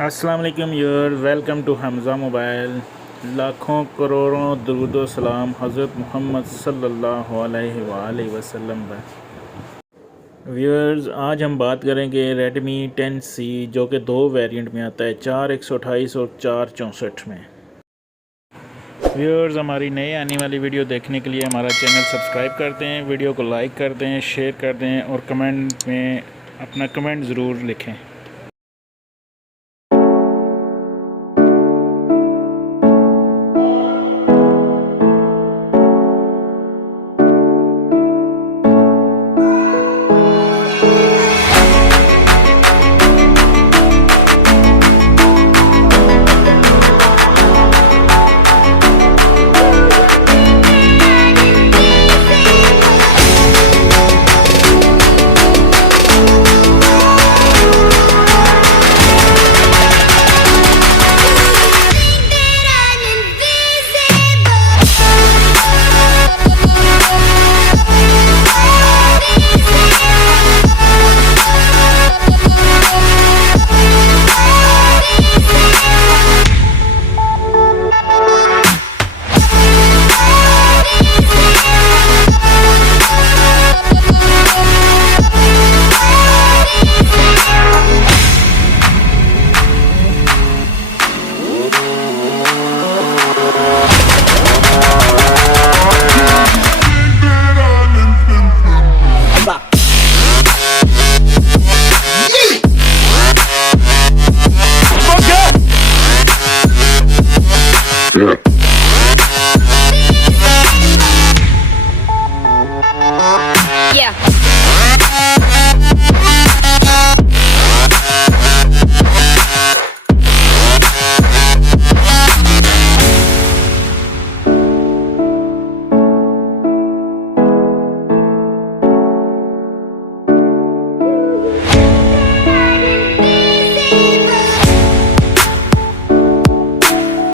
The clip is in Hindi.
अस्सलाम वालेकुम यार, वेलकम टू हमज़ा मोबाइल। लाखों करोड़ों दुरूद व सलाम हज़रत मोहम्मद सल्लल्लाहु अलैहि वसल्लम पर। व्यूअर्स, आज हम बात करेंगे Redmi 10C जो कि दो वेरिएंट में आता है, 4 128 और 4 64 में। व्यूअर्स, हमारी नई आने वाली वीडियो देखने के लिए हमारा चैनल सब्सक्राइब कर दें, वीडियो को लाइक कर दें, शेयर कर दें और कमेंट में अपना कमेंट ज़रूर लिखें।